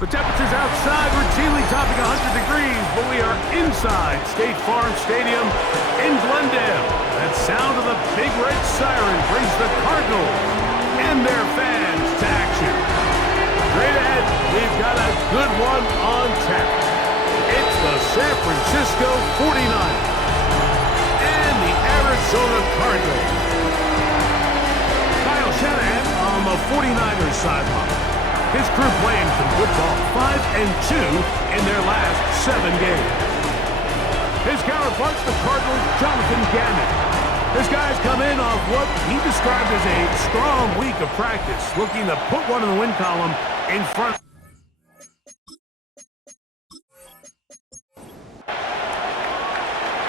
The temperatures outside routinely topping 100 degrees, but we are inside State Farm Stadium in Glendale. That sound of the big red siren brings the Cardinals and their fans to action. Straight ahead, we've got a good one on tap. It's the San Francisco 49ers and the Arizona Cardinals. Kyle Shanahan on the 49ers sideline. His crew playing some football, 5-2 in their last 7 games. His counterpart, the Cardinals, Jonathan Gannon. This guy's come in off what he described as a strong week of practice, looking to put one in the win column in front.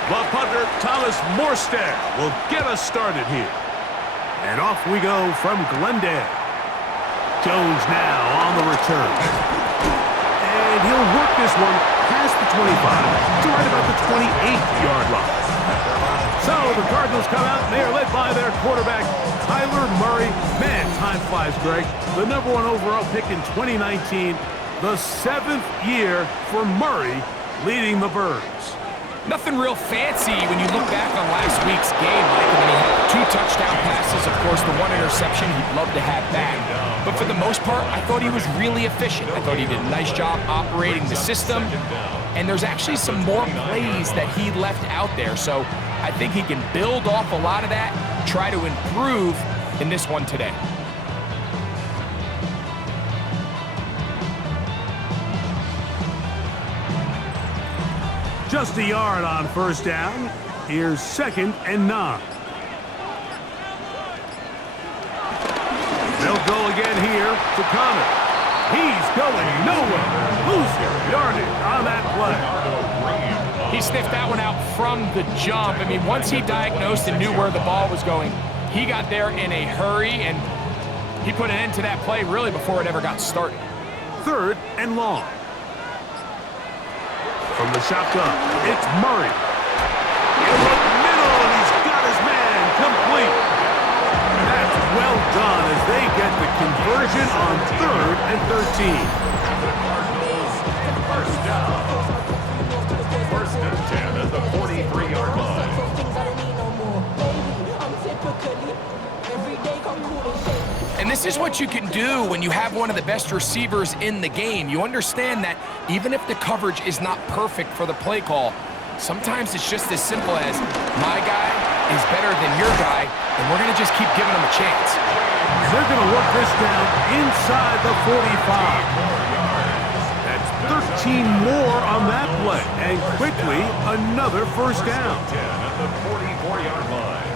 The punter, Thomas Morstead, will get us started here. And off we go from Glendale. Jones now on the return. And he'll work this one past the 25 to right about the 28-yard line. So the Cardinals come out and they are led by their quarterback, Kyler Murray. Man, time flies, Greg. The #1 overall pick in 2019. The 7th year for Murray leading the Birds. Nothing real fancy when you look back on last week's game, Mike. I mean, he had 2 touchdown passes, of course, the 1 interception he'd love to have back. But for the most part, I thought he was really efficient. I thought he did a nice job operating the system. And there's actually some more plays that he left out there. So I think he can build off a lot of that, try to improve in this one today. Just a yard on first down. Here's 2nd and 9. They'll go again here to Connor. He's going nowhere. Losing yardage on that play. He sniffed that one out from the jump. I mean, once he diagnosed and knew where the ball was going, he got there in a hurry, and he put an end to that play really before it ever got started. 3rd and long. From the shotgun, it's Murray. In the middle, and he's got his man complete. That's well done as they get the conversion on 3rd and 13. The Cardinals, first down. 1st and 10 at the 43-yard line. And this is what you can do when you have one of the best receivers in the game. You understand that even if the coverage is not perfect for the play call, sometimes it's just as simple as my guy is better than your guy, and we're going to just keep giving him a chance. They're going to work this down inside the 45. That's 13 more on that play, and quickly another first down. 10 at the 44-yard line.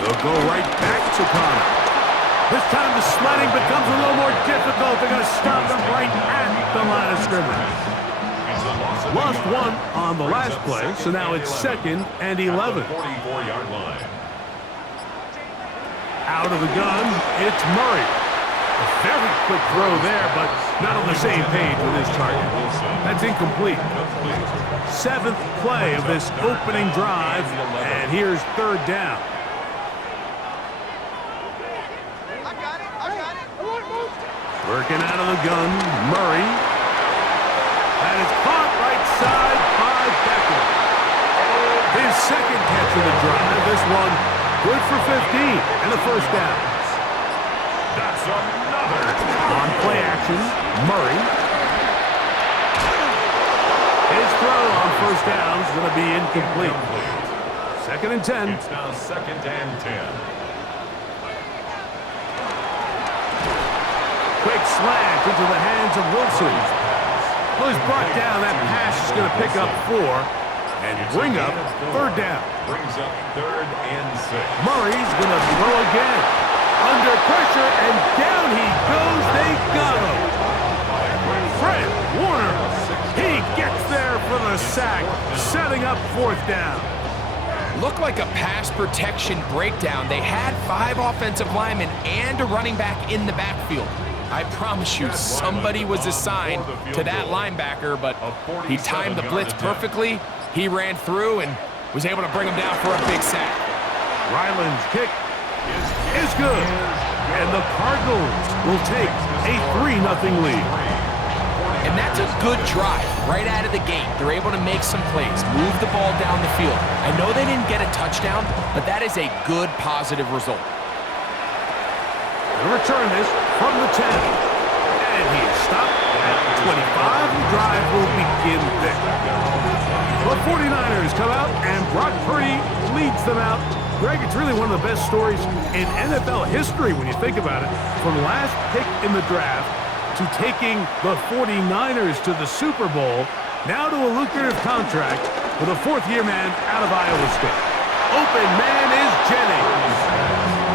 They'll go right back to Connor. This time the sledding becomes a little more difficult. They're going to stop him right at the line of scrimmage. Lost 1 on the last play, so now it's 2nd and 11. 44-yard line. Out of the gun, it's Murray. A very quick throw there, but not on the same page with his target. That's incomplete. 7th play of this opening drive, and here's 3rd down. Working out of the gun, Murray. And it's caught right side by Becker. His 2nd catch of the drive. This one good for 15 and a first down. That's another. On play action, Murray. His throw on first down is going to be incomplete. 2nd and 10. It's now 2nd and 10. Quick slant into the hands of Wilson. Well, he's brought down. That pass is going to pick up 4 and bring up 3rd down. Brings up 3rd and 6. Murray's going to throw again. Under pressure, and down he goes. They got him. Fred Warner. He gets there for the sack, setting up 4th down. Looked like a pass protection breakdown. They had 5 offensive linemen and a running back in the backfield. I promise you, somebody was assigned to that linebacker, but he timed the blitz perfectly. He ran through and was able to bring him down for a big sack. Ryland's kick is is good. And the Cardinals will take a 3-0 lead. And that's a good drive right out of the gate. They're able to make some plays, move the ball down the field. I know they didn't get a touchdown, but that is a good, positive result. They'll return this from the 10. And he is stopped at the 25. The drive will begin there. The 49ers come out, and Brock Purdy leads them out. Greg, it's really one of the best stories in NFL history when you think about it. From last pick in the draft to taking the 49ers to the Super Bowl, now to a lucrative contract with a fourth-year man out of Iowa State. Open man is Jennings.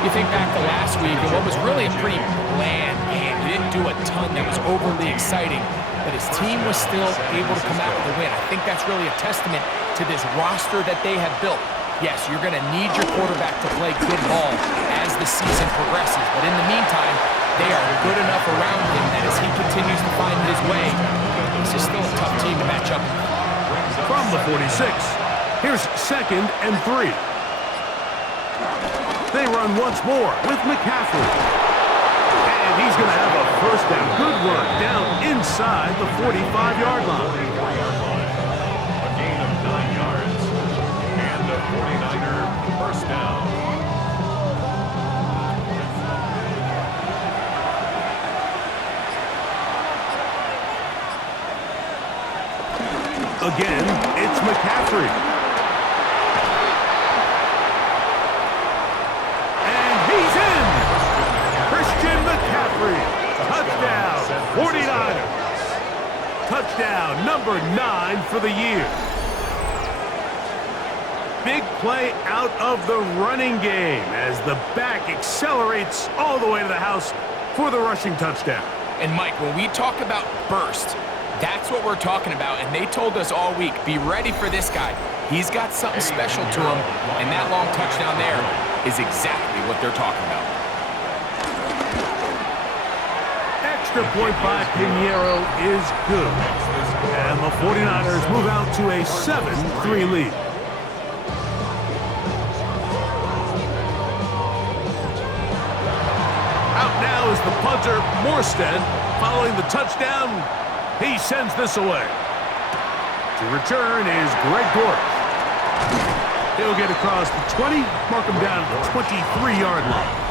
You think back to last week and what was really a pretty bland game. He didn't do a ton that was overly exciting, but his team was still able to come out with a win. I think that's really a testament to this roster that they have built. Yes, you're going to need your quarterback to play good ball as the season progresses, but in the meantime, they are good enough around him that as he continues to find his way, this is still a tough team to match up with. From the 46, here's 2nd and 3. They run once more with McCaffrey. And he's going to have a first down. Good work down inside the 45-yard line. A gain of 9 yards. And a 49er first down. Again, it's McCaffrey. And he's in! Christian McCaffrey. Touchdown, 49ers. Touchdown, number 9 for the year. Big play out of the running game as the back accelerates all the way to the house for the rushing touchdown. And Mike, when we talk about burst, that's what we're talking about, and they told us all week, be ready for this guy. He's got something special to him, and that long touchdown there is exactly what they're talking about. Extra point by Pinheiro is good. And the 49ers move out to a 7-3 lead. Out now is the punter, Morstead. Following the touchdown, he sends this away. To return is Greg Dortch. He'll get across the 20, mark him down at the 23-yard line.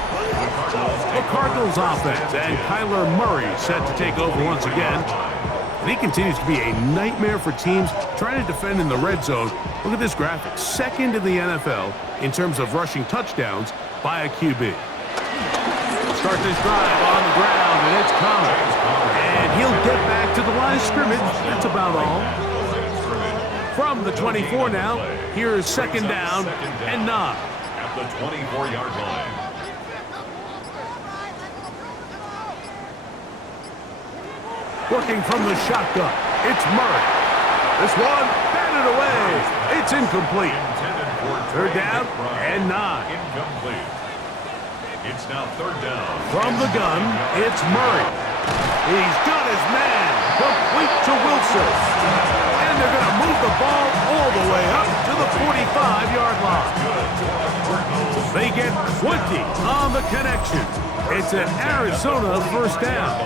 The Cardinals offense and Kyler Murray set to take over once again. And he continues to be a nightmare for teams trying to defend in the red zone. Look at this graphic. 2nd in the NFL in terms of rushing touchdowns by a QB. We'll start this drive on the ground, and it's coming. And he'll get back to the line of scrimmage. That's about all. From the 24 now, here's 2nd down and 9. At the 24-yard line. Working from the shotgun, it's Murray. This one, batted away. It's incomplete. 3rd down and 9. Incomplete. It's now 3rd down. From the gun, it's Murray. He's got his man, complete to Wilson. And they're going to move the ball all the way up to the 45-yard line. They get 20 on the connection. It's an Arizona first down.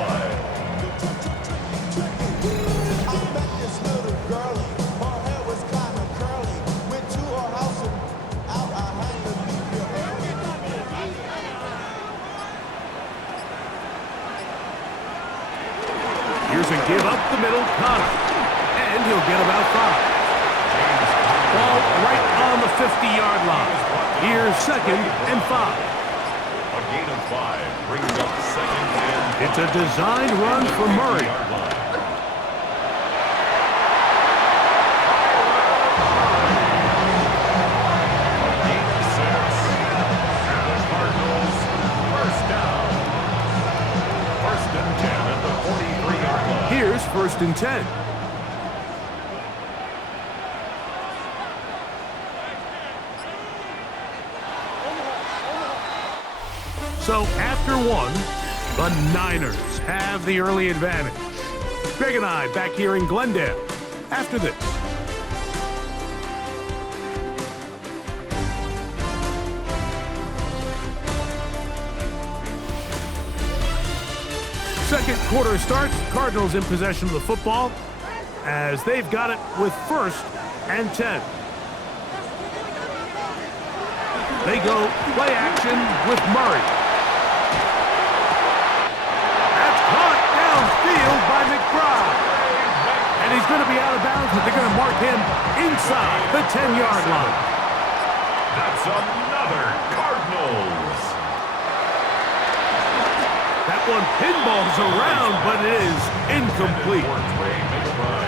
Here's a give up the middle, Connor. And he'll get about 5. Ball right on the 50-yard line. Here's 2nd and 5. A gain of 5 brings up 2nd and 5. It's a designed run for Murray. A gain of 6. And the Cardinals first down. 1st and 10 at the 43-yard line. Here's 1st and 10. So after 1, the Niners have the early advantage. Greg and I back here in Glendale after this. Second quarter starts. Cardinals in possession of the football as they've got it with 1st and 10. They go play action with Murray. That's caught downfield by McBride. And he's going to be out of bounds, but they're going to mark him inside the 10-yard line. That's another Cardinals. That one pinballs around, but it is incomplete.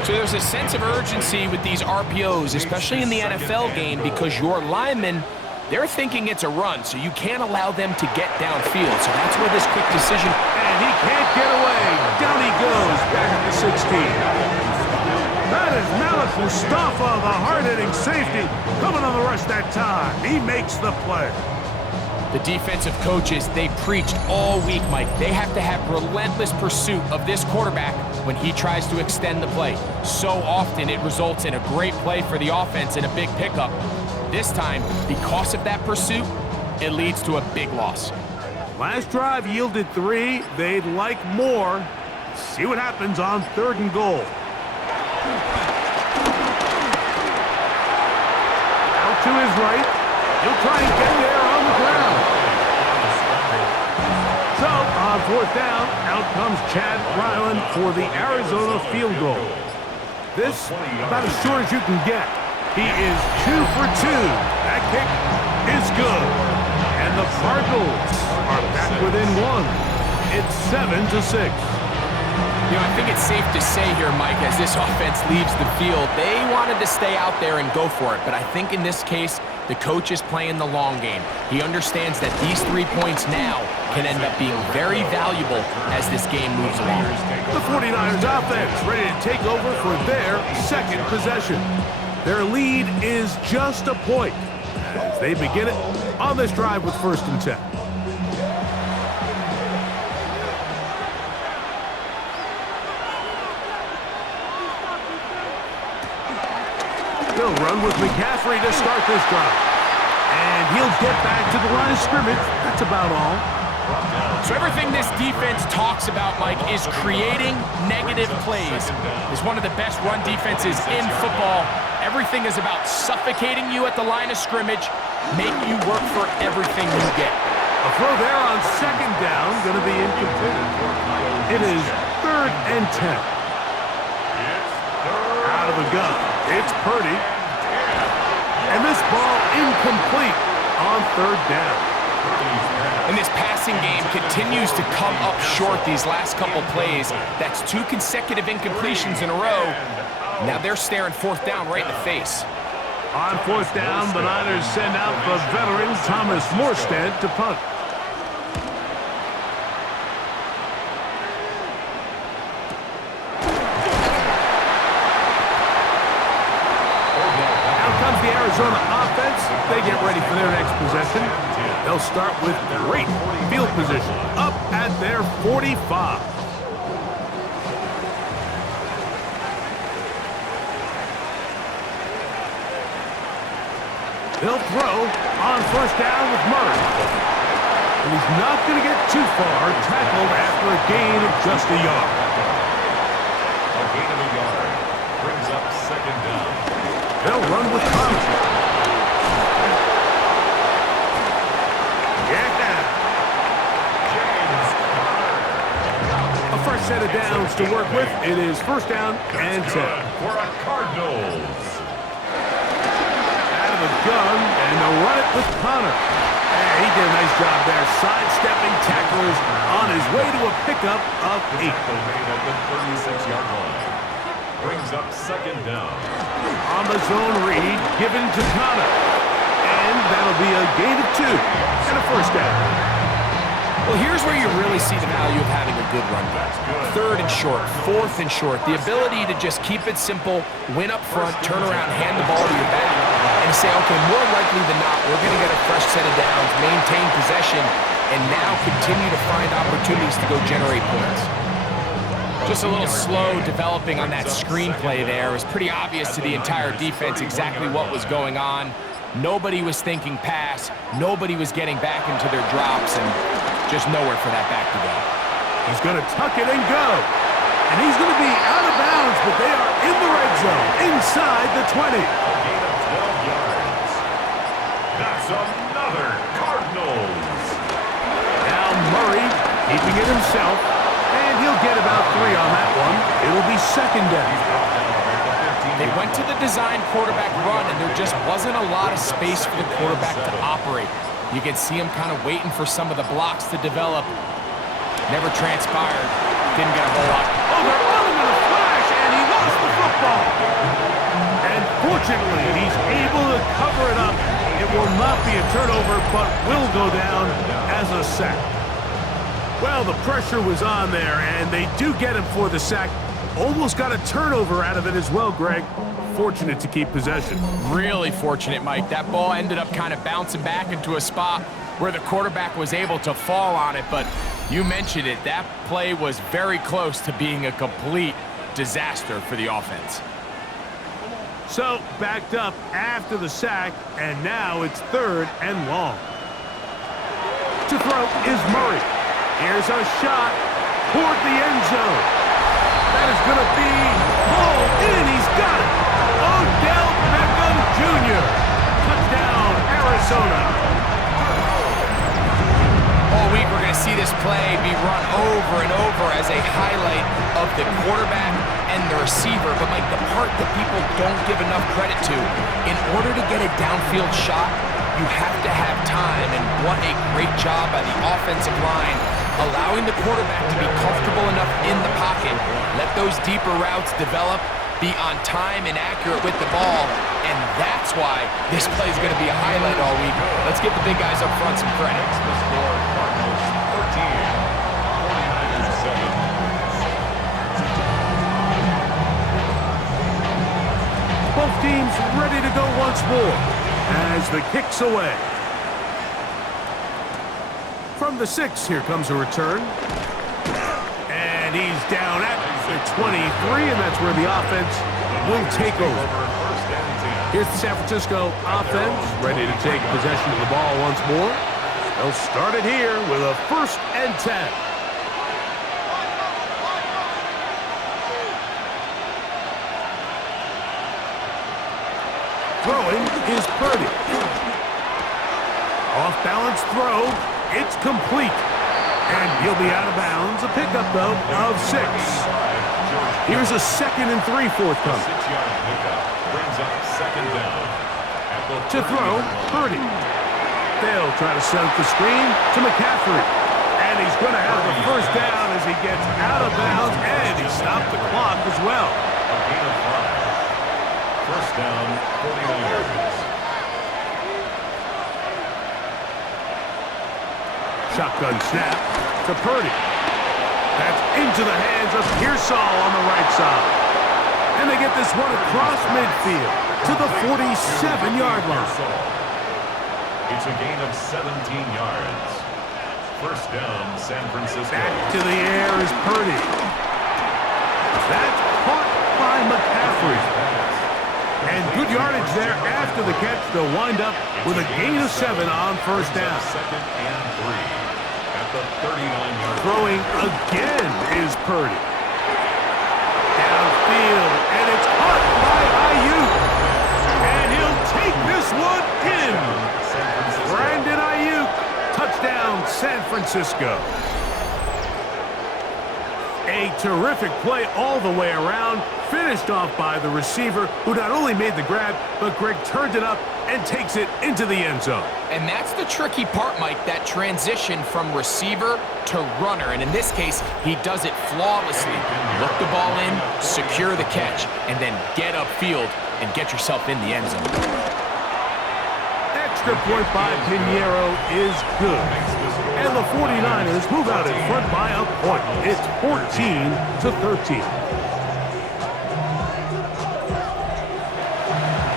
So there's a sense of urgency with these RPOs, especially in the NFL game, because your linemen, they're thinking it's a run, so you can't allow them to get downfield. So that's where this quick decision. And he can't get away. Down he goes, back at the 16. That is Malik Mustafa, the hard-hitting safety, coming on the rush that time. He makes the play. The defensive coaches, they preached all week, Mike. They have to have relentless pursuit of this quarterback when he tries to extend the play. So often it results in a great play for the offense and a big pickup. This time, because of that pursuit, it leads to a big loss. Last drive yielded 3. They'd like more. See what happens on 3rd and goal. Out to his right. He'll try and get there on the ground. So, on 4th down, out comes Chad Ryland for the Arizona field goal. This, about as short as you can get. He is 2 for 2. That kick is good. And the Cardinals are back within 1. It's 7-6. You know, I think it's safe to say here, Mike, as this offense leaves the field, they wanted to stay out there and go for it. But I think in this case, the coach is playing the long game. He understands that these 3 points now can end up being very valuable as this game moves along. The 49ers offense ready to take over for their 2nd possession. Their lead is just a point as they begin it on this drive with 1st and 10. He'll run with McCaffrey to start this drive. And he'll get back to the line of scrimmage. That's about all. So everything this defense talks about, Mike, is creating negative plays. It's one of the best run defenses in football. Everything is about suffocating you at the line of scrimmage, make you work for everything you get. A throw there on 2nd down, going to be incomplete. It is 3rd and 10. Out of the gun, it's Purdy. And this ball incomplete on 3rd down. And this passing game continues to come up short these last couple plays. That's 2 consecutive incompletions in a row. Now they're staring 4th down right in the face. On 4th down, the Niners send out the veteran Thomas Morstead to punt. Out comes the Arizona offense. They get ready for their next possession. They'll start with great field position up at their 45. They'll throw on 1st down with Murray. And he's not going to get too far, tackled after a gain of just a yard. A gain of a yard brings up 2nd down. They'll run with Thomas. A fresh set of downs to work with. It is 1st down and 10. For a Cardinals. Out of the gun, and they'll run it with Connor. And he did a nice job there, sidestepping tacklers on his way to a pickup of 8. Made at the 36-yard line. Brings up 2nd down. On the zone read, given to Connor. And that'll be a gain of 2 and a 1st down. Well, here's where you really see the value of having a good run game. 3rd and short, 4th and short. The ability to just keep it simple, win up front, turn around, hand the ball to your back, and say, okay, more likely than not, we're going to get a fresh set of downs, maintain possession, and now continue to find opportunities to go generate points. Just a little slow developing on that screenplay there. It was pretty obvious to the entire defense exactly what was going on. Nobody was thinking pass. Nobody was getting back into their drops, and just nowhere for that back to go. He's going to tuck it and go. And he's going to be out of bounds, but they are in the red zone, inside the 20. A gain of 12 yards. That's another Cardinals. Now Murray keeping it himself, and he'll get about 3 on that one. It'll be second down. They went to the design quarterback run, and there just wasn't a lot of space for the quarterback to operate. You can see him kind of waiting for some of the blocks to develop. Never transpired. Didn't get a whole lot. Oh, they're on him in a flash, and he lost the football. And fortunately, he's able to cover it up. It will not be a turnover, but will go down as a sack. Well, the pressure was on there, and they do get him for the sack. Almost got a turnover out of it as well, Greg. Fortunate to keep possession. Really fortunate, Mike. That ball ended up kind of bouncing back into a spot where the quarterback was able to fall on it, but you mentioned it. That play was very close to being a complete disaster for the offense. So, backed up after the sack, and now it's 3rd and long. To throw is Murray. Here's a shot toward the end zone. That is going to be hauled in. He's got it. Odell Beckham Jr. Touchdown, Arizona. All week we're going to see this play be run over and over as a highlight of the quarterback and the receiver. But, Mike, the part that people don't give enough credit to, in order to get a downfield shot, you have to have time. And what a great job by the offensive line, allowing the quarterback to be comfortable enough in the pocket, let those deeper routes develop, be on time and accurate with the ball, and that's why this play is going to be a highlight all week. Let's give the big guys up front some credit. The score, Cardinals 13, 49-7. Both teams ready to go once more as the kick's away. From the 6, here comes a return. And he's down at the 23, and that's where the offense will take over. Here's the San Francisco offense, ready to take possession of the ball once more. They'll start it here with a 1st and 10. Throwing is Purdy. Off-balance throw. It's complete. And he'll be out of bounds. A pickup, though, of 6. Here's a 2nd and 3 forthcoming. 6-yard pickup brings up 2nd down. To throw, Purdy. They'll try to set up the screen to McCaffrey. And he's going to have the 1st down as he gets out of bounds. And he stopped the clock as well. A gain of 5. 1st down, 49ers. Shotgun snap to Purdy. That's into the hands of Pearsall on the right side. And they get this one across midfield to the 47-yard line. It's a gain of 17 yards. 1st down, San Francisco. Back to the air is Purdy. That's caught by McCaffrey. And good yardage there after the catch. They'll wind up with a gain of 7 on 1st down. 2nd and 3. The 39-yard Throwing again is Purdy. Downfield, and it's caught by Ayuk. And he'll take this one in. Brandon Ayuk, touchdown San Francisco. A terrific play all the way around, finished off by the receiver, who not only made the grab, but Greg turned it up and takes it into the end zone. And that's the tricky part, Mike, that transition from receiver to runner. And in this case, he does it flawlessly. Look the ball in, secure the catch, and then get upfield and get yourself in the end zone. Extra point by Pinheiro is good. And the 49ers move out in front by a point. It's 14-13.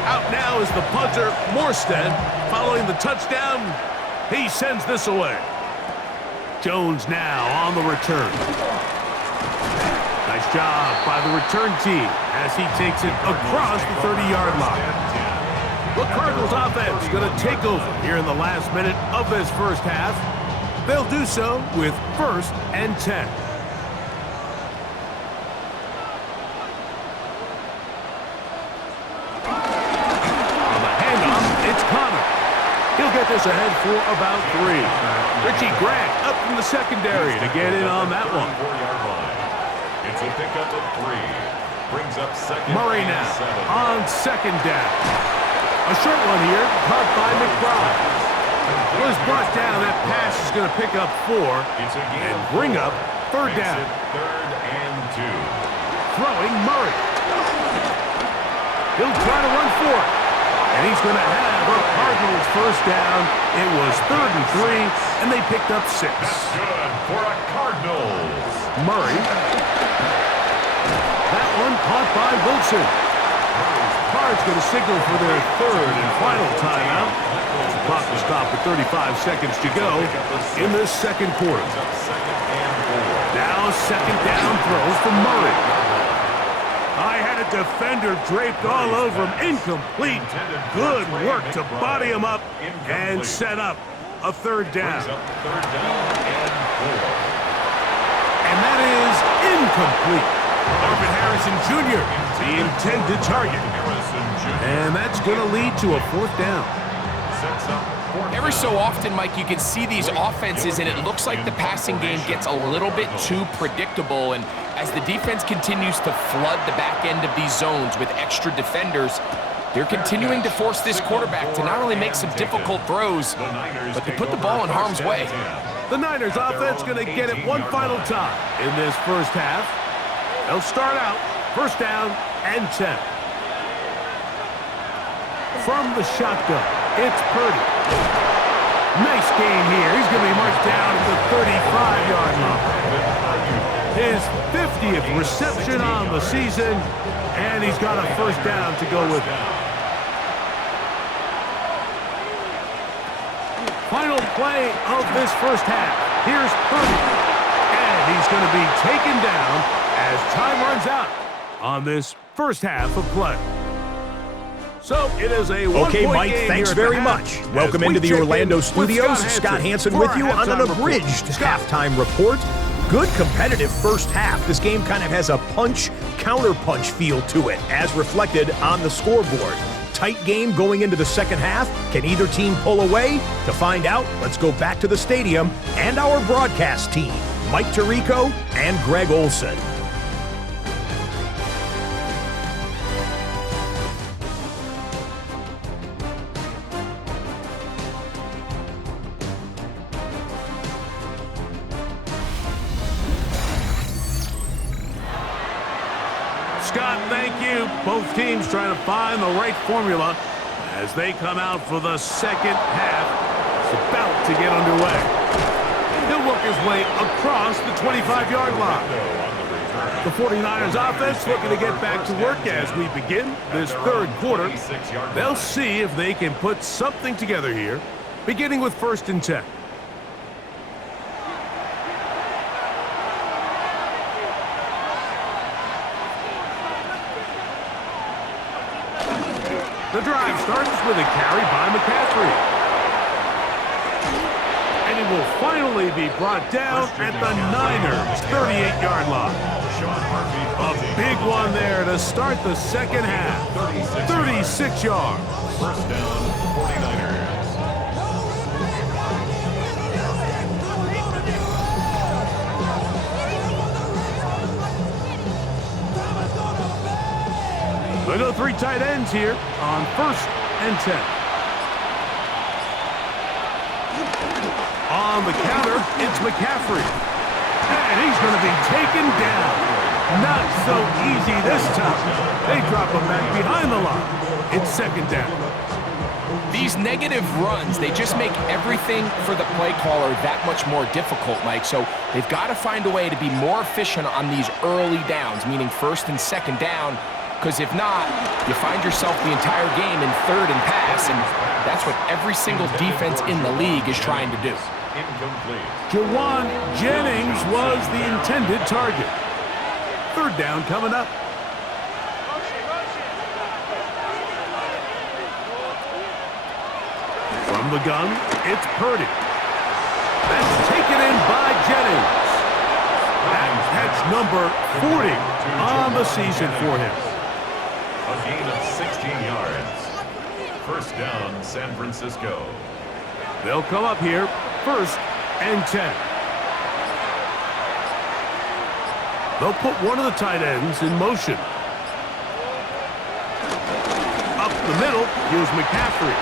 Out now is the punter, Morstead. Following the touchdown, he sends this away. Jones now on the return. Nice job by the return team as he takes it across the 30-yard line. The Cardinals offense going to take over here in the last minute of this 1st half. They'll do so with 1st and 10. this ahead for about 3. Richie Grant up from the secondary to get in on that one. It's a pickup of 3. Brings up second. Murray now on second down. A short one here, caught by McBride. Was brought down. That pass is going to pick up 4 and bring up third down. Third and 2. Throwing Murray. He'll try to run for it. And he's going to have a Cardinals first down. It was 3rd and 3, and they picked up 6. That's good for a Cardinals. Murray. That one caught by Wilson. Cards going to signal for their 3rd and final timeout. The clock will stop with 35 seconds to go in this second quarter. Now a second down throw from Murray. I had a defender draped all over him. Incomplete. Good work to body him up and set up a 3rd down. And that is incomplete. Marvin Harrison Jr., the intended target. And that's going to lead to a 4th down. Every so often, Mike, you can see these offenses, and it looks like the passing game gets a little bit too predictable. And as the defense continues to flood the back end of these zones with extra defenders, they're continuing to force this quarterback to not only make some difficult throws, but to put the ball in harm's way. The Niners offense going to get it one final time in this first half. They'll start out first down and 10. From the shotgun, it's Purdy. Nice game here. He's going to be marked down at the 35-yard line. His 50th reception on the season, and he's got a first down to go with it. Final play of this first half. Here's Purdy. And he's going to be taken down as time runs out on this first half of play. So it is a okay, Mike, thanks very much. Welcome into the Orlando studios. Scott Hansen with you on an abridged halftime report. Good competitive first half. This game kind of has a punch-counter-punch feel to it, as reflected on the scoreboard. Tight game going into the second half. Can either team pull away? To find out, let's go back to the stadium and our broadcast team, Mike Tirico and Greg Olson. Scott, thank you. Both teams trying to find the right formula as they come out for the second half. It's about to get underway. He'll work his way across the 25-yard line. The 49ers offense looking to get back to work as we begin this third quarter. They'll see if they can put something together here, beginning with 1st and 10. The drive starts with a carry by McCaffrey. And it will finally be brought down at the Niners' 38-yard line. A big one there to start the second half. 36 yards. First down, 49ers. They go 3 tight ends here on 1st and 10. On the counter, it's McCaffrey. And he's going to be taken down. Not so easy this time. They drop him back behind the line. It's 2nd down. These negative runs, they just make everything for the play caller that much more difficult, Mike. So they've got to find a way to be more efficient on these early downs, meaning 1st and 2nd down. Because if not, you find yourself the entire game in 3rd and pass, and that's what every single defense in the league is trying to do. Incomplete. Jawan Jennings was the intended target. 3rd down coming up. From the gun, it's Purdy. That's taken in by Jennings. That's number 40 on the season for him. A gain of 16 yards. First down, San Francisco. They'll come up here, 1st and 10. They'll put one of the tight ends in motion. Up the middle, here's McCaffrey.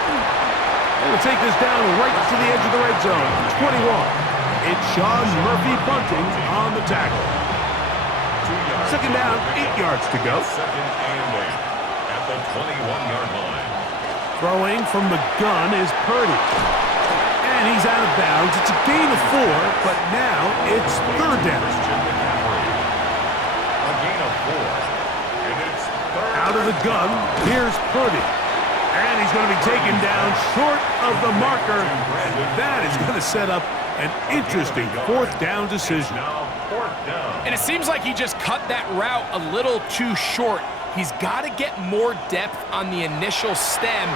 They'll take this down right to the edge of the red zone, 21. It's Sean Murphy bunting on the tackle. 2nd down, 8 yards to go. 2nd and 8 at the 21-yard line. Throwing from the gun is Purdy. And he's out of bounds. It's a gain of 4, but now it's 3rd down. A gain of 4. And it's 3rd. Out of the gun, here's Purdy. And he's going to be taken down short of the marker. That is going to set up an interesting 4th down decision. Now 4th down. And it seems like he just cut that route a little too short. He's got to get more depth on the initial stem,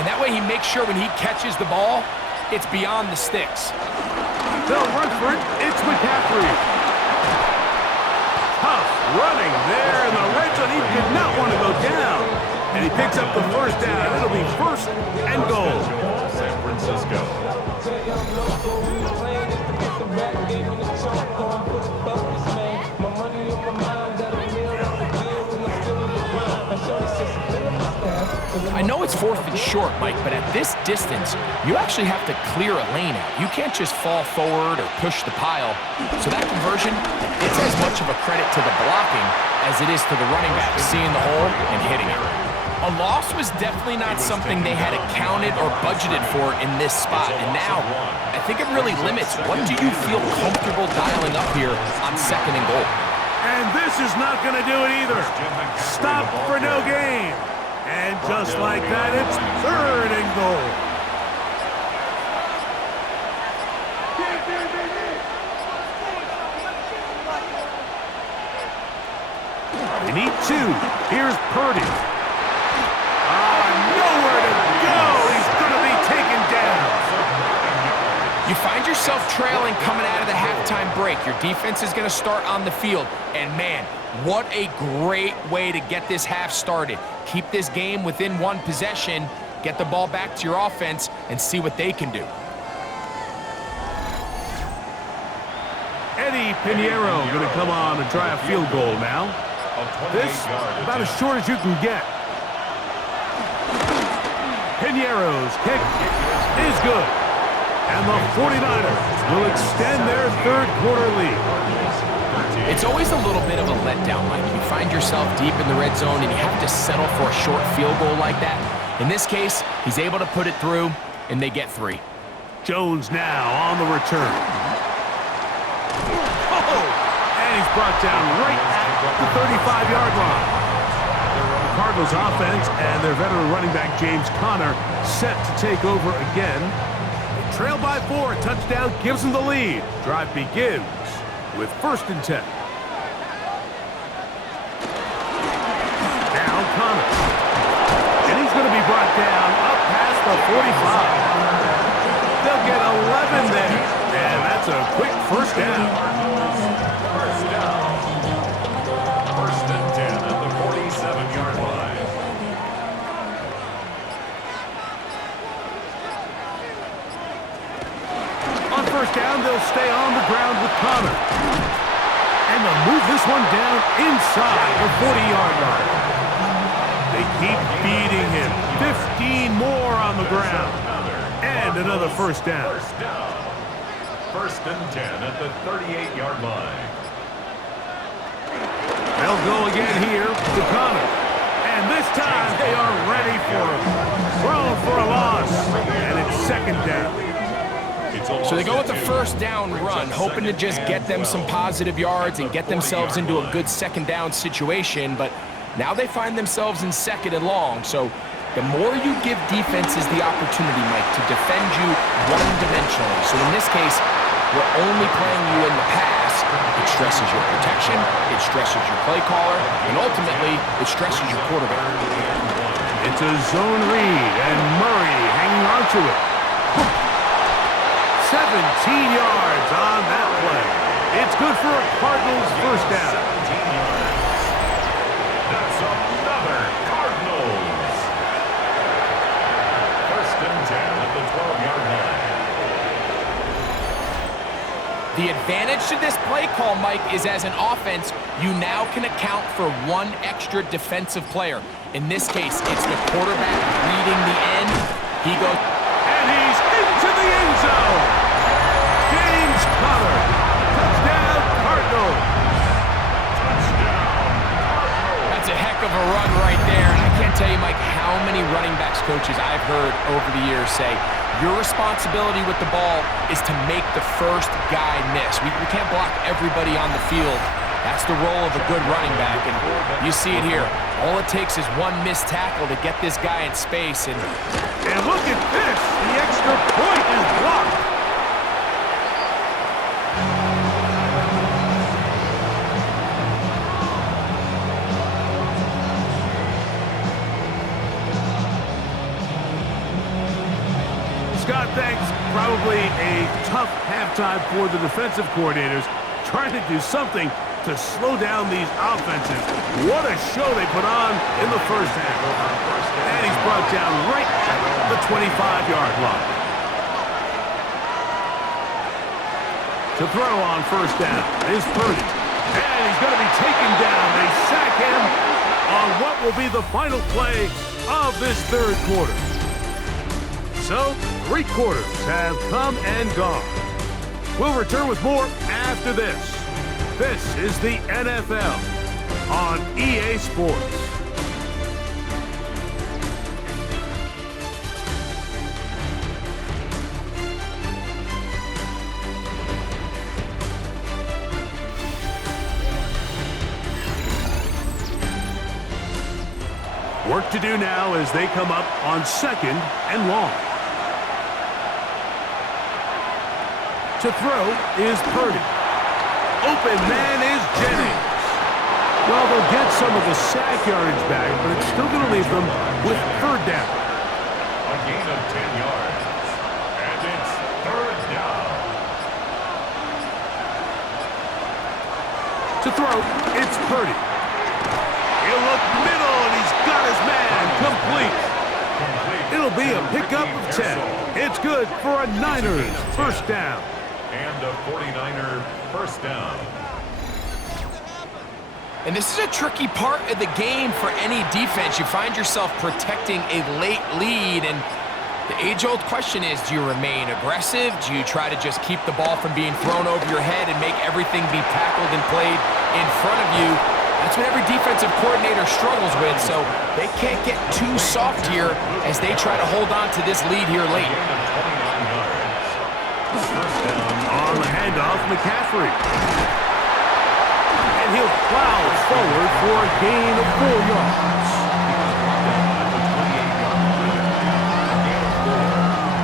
and that way he makes sure when he catches the ball, it's beyond the sticks. They'll run for it. It's McCaffrey. Tough running there in the red zone. He did not want to go down. And he picks up the 1st down. It'll be 1st and goal. San Francisco. I know it's 4th and short, Mike, but at this distance, you actually have to clear a lane out. You can't just fall forward or push the pile. So that conversion, it's as much of a credit to the blocking as it is to the running back seeing the hole and hitting it. A loss was definitely not something they had accounted or budgeted for in this spot. And now, I think it really limits what do you feel comfortable dialing up here on 2nd and goal. And this is not going to do it either. Stop for no gain. And just like that, it's 3rd and goal. They need 2. Here's Purdy. Nowhere to go. He's going to be taken down. You find yourself trailing coming out of the halftime break. Your defense is going to start on the field. And man, what a great way to get this half started. Keep this game within 1 possession, get the ball back to your offense, and see what they can do. Eddie Pinheiro going to come on and try a field goal now. This about as short as you can get. Pinheiro's kick is good. And the 49ers will extend their 3rd quarter lead. It's always a little bit of a letdown, Mike. You find yourself deep in the red zone and you have to settle for a short field goal like that. In this case, he's able to put it through, and they get 3. Jones now on the return. And he's brought down right at the 35-yard line. The Cardinals offense and their veteran running back James Conner set to take over again. They trail by 4. A touchdown gives them the lead. Drive begins with 1st and 10. Now Conner. And he's going to be brought down up past the 45. They'll get 11 there. And that's a quick 1st down. 1st down. 1st and 10 at the 47-yard line. On 1st down, they'll stay on the ground with Conner. And they'll move this one down inside the 40-yard line. They keep beating him. 15 more on the ground. And another 1st down. 1st down. 1st and 10 at the 38-yard line. They'll go again here to Conner. And this time they are ready for him. Thrown for a loss. And it's 2nd down. So they go with the 1st down run, hoping to just get them some positive yards and get themselves into a good 2nd down situation, but now they find themselves in 2nd and long. So the more you give defenses the opportunity, Mike, to defend you one-dimensionally. So in this case, we're only playing you in the pass. It stresses your protection, it stresses your play caller, and ultimately, it stresses your quarterback. It's a zone read, and Murray hanging on to it. 17 yards on that play. It's good for a Cardinals 1st down. 17 yards. That's another Cardinals. 1st and 10 at the 12-yard line. advantage to this play call, Mike, is as an offense, you now can account for one extra defensive player. In this case, it's the quarterback reading the end. He goes, and he's into the end zone. James Conner. Touchdown, Cardinals. That's a heck of a run right there. And I can't tell you, Mike, how many running backs coaches I've heard over the years say, your responsibility with the ball is to make the first guy miss. We can't block everybody on the field. That's the role of a good running back, and you see it here. All it takes is one missed tackle to get this guy in space. And look at this. The extra point is blocked. Scott, thanks. Probably a tough halftime for the defensive coordinators, trying to do something to slow down these offenses. What a show they put on in the first half. And he's brought down right at the 25-yard line. To throw on first down is Purdy. And he's going to be taken down. They sack him on what will be the final play of this third quarter. So, 3 quarters have come and gone. We'll return with more after this. This is the NFL on EA Sports. Work to do now as they come up on second and long. To throw is Purdy. Open man is Jennings. Well, they'll get some of the sack yardage back, but it's still going to leave them with third down. A gain of 10 yards. And it's third down. To throw, it's Purdy. He'll look middle, and he's got his man complete. It'll be a pickup of 10. It's good for a Niners first down. And a 49er first down. And this is a tricky part of the game for any defense. You find yourself protecting a late lead, and the age-old question is, do you remain aggressive? Do you try to just keep the ball from being thrown over your head and make everything be tackled and played in front of you? That's what every defensive coordinator struggles with, so they can't get too soft here as they try to hold on to this lead here late. On the handoff, McCaffrey. And he'll plow forward for a gain of 4 yards.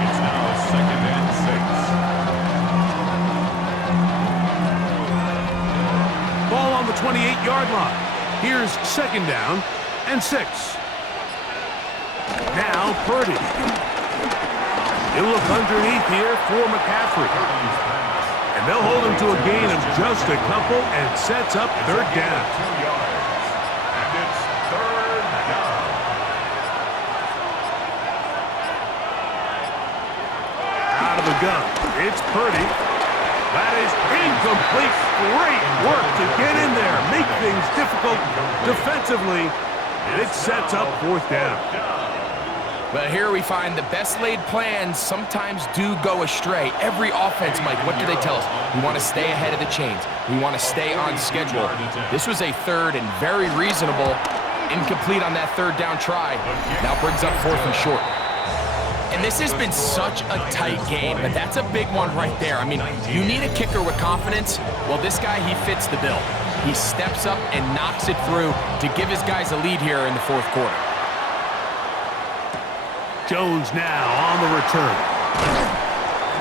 It's now second and 6. Ball on the 28-yard line. Here's second down and 6. Now Purdy. He'll look underneath here for McCaffrey. And they'll hold him to a gain of just a couple and sets up third down. 2 yards. And it's third down. Out of the gun, it's Purdy. That is incomplete. Great work to get in there, make things difficult defensively, and it sets up fourth down. But here we find the best laid plans sometimes do go astray. Every offense, Mike, what do they tell us? We want to stay ahead of the chains. We want to stay on schedule. This was a third and very reasonable. Incomplete on that third down try. Now brings up fourth and short. And this has been such a tight game, but that's a big one right there. I mean, you need a kicker with confidence. Well, this guy, he fits the bill. He steps up and knocks it through to give his guys a lead here in the fourth quarter. Jones now on the return.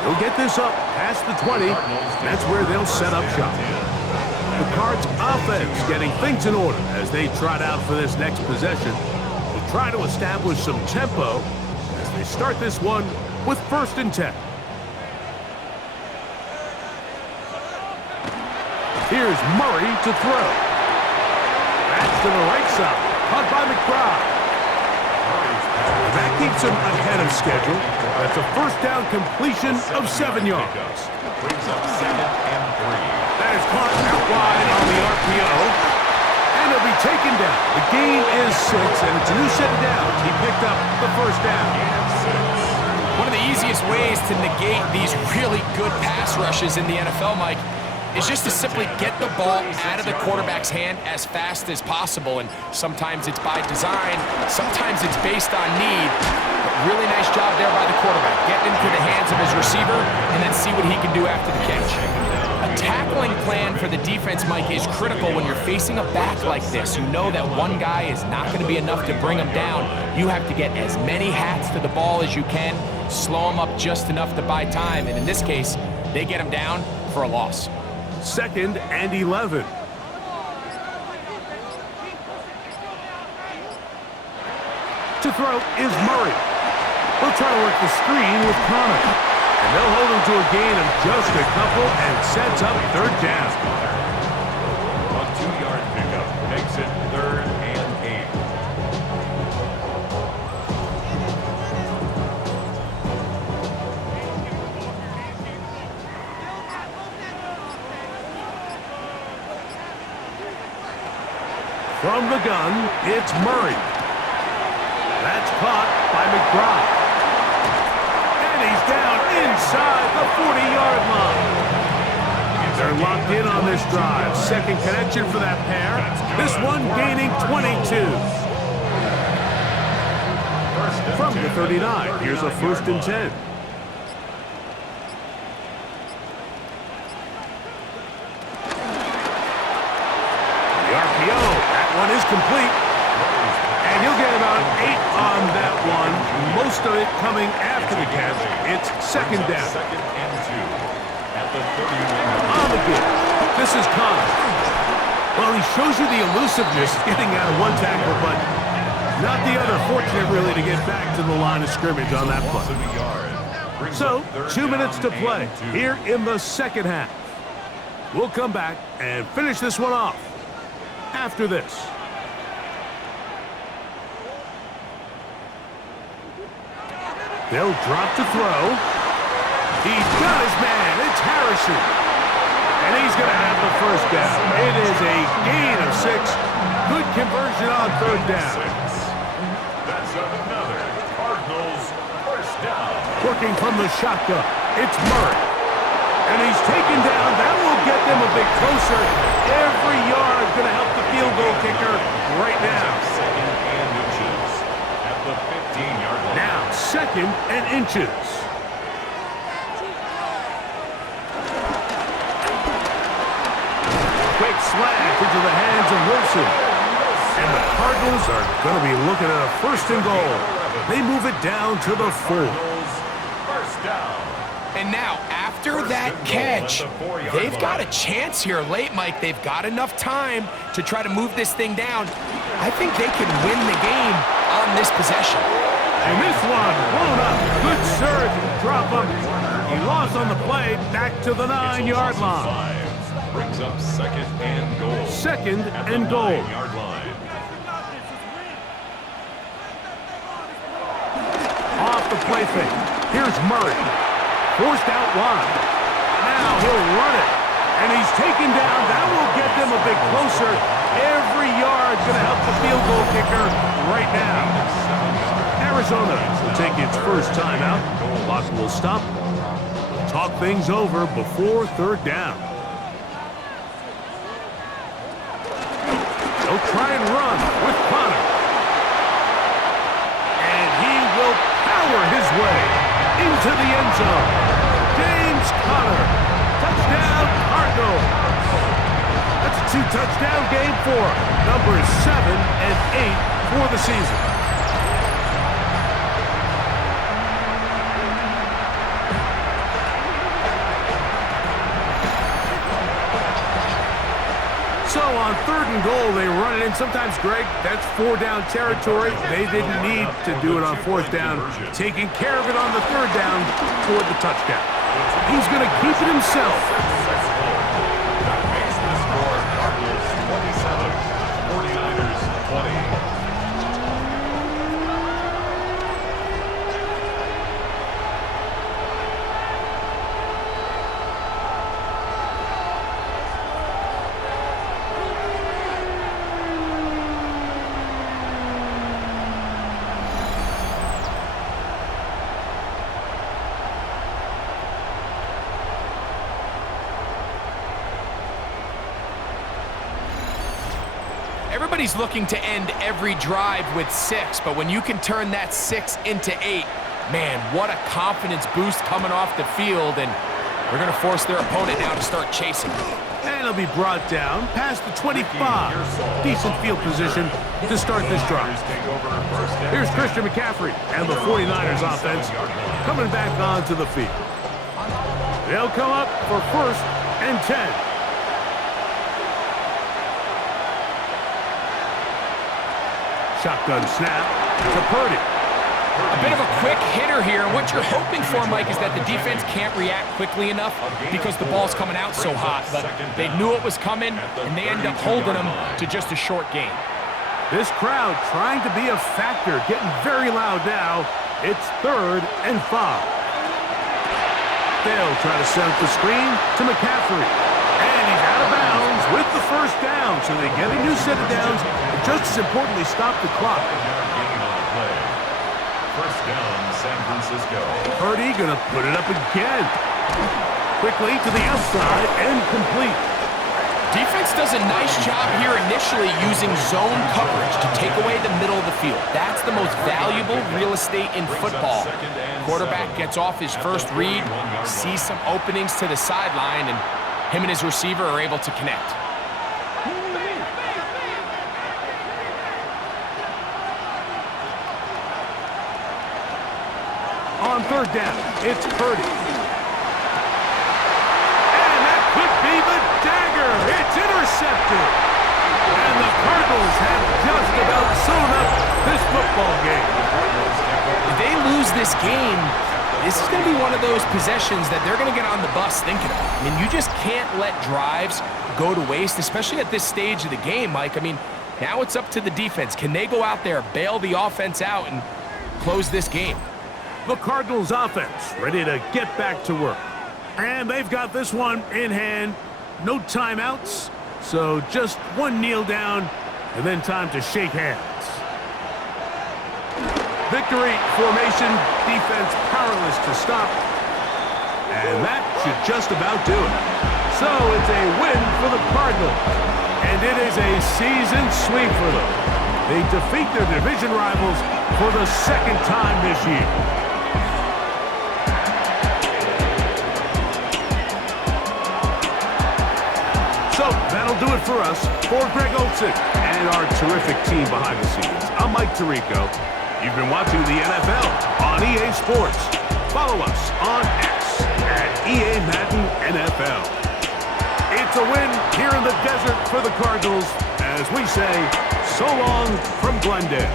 He'll get this up past the 20. That's where they'll set up shop. The Cards offense getting things in order as they trot out for this next possession to try to establish some tempo as they start this one with first and 10. Here's Murray to throw. That's to the right side. Caught by McBride. And that keeps him ahead of schedule. That's a first down completion of 7 yards. Brings up 2nd and 3. That is caught out wide on the RPO. And he'll be taken down. The gain is 6, and it's a new set of downs. He picked up the first down. One of the easiest ways to negate these really good pass rushes in the NFL, Mike, is just to simply get the ball out of the quarterback's hand as fast as possible. And sometimes it's by design, sometimes it's based on need. But really nice job there by the quarterback, getting into the hands of his receiver and then see what he can do after the catch. A tackling plan for the defense, Mike, is critical when you're facing a back like this. You know that one guy is not going to be enough to bring him down. You have to get as many hats to the ball as you can, slow him up just enough to buy time. And in this case, they get him down for a loss. 2nd and 11. To throw is Murray. He'll try to work the screen with Connor. And they'll hold him to a gain of just a couple and sets up 3rd down. A 2-yard pickup makes it 3rd and 8. From the gun, it's Murray. That's caught by McBride. And he's down inside the 40-yard line. They're locked in on this drive. Second connection for that pair. This one gaining 22. From the 39, here's a 1st and 10. The RPO, that one is complete. And he'll get about 8 on that one. Most of it coming after the catch. It's 2nd down. 2nd and 2. At the 31. On the give. This is Connor. Well, he shows you the elusiveness getting out of one tackle, but not the other. Fortunate, really, to get back to the line of scrimmage on that play. So, 2 minutes to play here in the 2nd half. We'll come back and finish this one off after this. They'll drop to throw. He's got his man. It's Harrison. And he's going to have the first down. It is a gain of 6. Good conversion on 3rd down. That's another Cardinals first down. Working from the shotgun, it's Murray. And he's taken down. That will get them a bit closer. Every yard going to help the field goal kicker right now. 2nd and inches at the 15-yard line. Now 2nd and inches. Quick slant into the hands of Wilson. And the Cardinals are going to be looking at a 1st and goal. They move it down to the 4. First down. And now, after that catch, they've got a chance here late, Mike. They've got enough time to try to move this thing down. I think they can win the game on this possession. And this one blown up. Good surge and drop him. He lost on the play back to the 9-yard line. Brings up 2nd and goal. 2nd and goal. 9-yard line. Off the play fake. Here's Murray. Forced out wide. Now he'll run it. And he's taken down. That will get them a bit closer. Every yard going to help the field goal kicker right now. Arizona will take its first timeout. Clock will stop. We'll talk things over before 3rd down. They'll try and run with Connor. And he will power his way into the end zone. James Conner. Touchdown, Cardinals. That's a 2-touchdown game for numbers 7 and 8 for the season. So on 3rd and goal, they run it in. Sometimes, Greg, that's 4-down territory. They didn't need to do it on 4th down. Taking care of it on the 3rd down toward the touchdown. He's going to keep it himself. That makes the score Cardinals 27, 49ers 20. Everybody's looking to end every drive with 6, but when you can turn that 6 into 8, man, what a confidence boost coming off the field, and they're going to force their opponent now to start chasing. And he'll be brought down past the 25. Decent field position to start this drive. Here's Christian McCaffrey and the 49ers offense coming back onto the field. They'll come up for 1st and 10. Shotgun snap to Purdy. A bit of a quick hitter here, and what you're hoping for, Mike, is that the defense can't react quickly enough because the ball's coming out so hot, but they knew it was coming, and they end up holding them to just a short game. This crowd trying to be a factor, getting very loud now. It's 3rd and 5. They'll try to set up the screen to McCaffrey. And he's out of bounds with the 1st down, so they get a new set of downs, and just as importantly, stop the clock. First down, San Francisco. Purdy gonna put it up again. Quickly to the outside and complete. Defense does a nice job here initially using zone coverage to take away the middle of the field. That's the most valuable real estate in football. Quarterback gets off his first read, sees some openings to the sideline, and him and his receiver are able to connect. On 3rd down, it's Purdy. And that could be the dagger. It's intercepted. And the Cardinals have just about sewn up this football game. If they lose this game, this is going to be one of those possessions that they're going to get on the bus thinking about. I mean, you just can't let drives go to waste, especially at this stage of the game, Mike. I mean, now it's up to the defense. Can they go out there, bail the offense out, and close this game? The Cardinals offense ready to get back to work. And they've got this one in hand. No timeouts, so just one kneel down and then time to shake hands. Victory formation, defense powerless to stop. And that should just about do it. So it's a win for the Cardinals. And it is a season sweep for them. They defeat their division rivals for the 2nd time this year. So that'll do it for us. For Greg Olsen and our terrific team behind the scenes, I'm Mike Tirico. You've been watching the NFL on EA Sports. Follow us on X at EA Madden NFL. It's a win here in the desert for the Cardinals as we say so long from Glendale.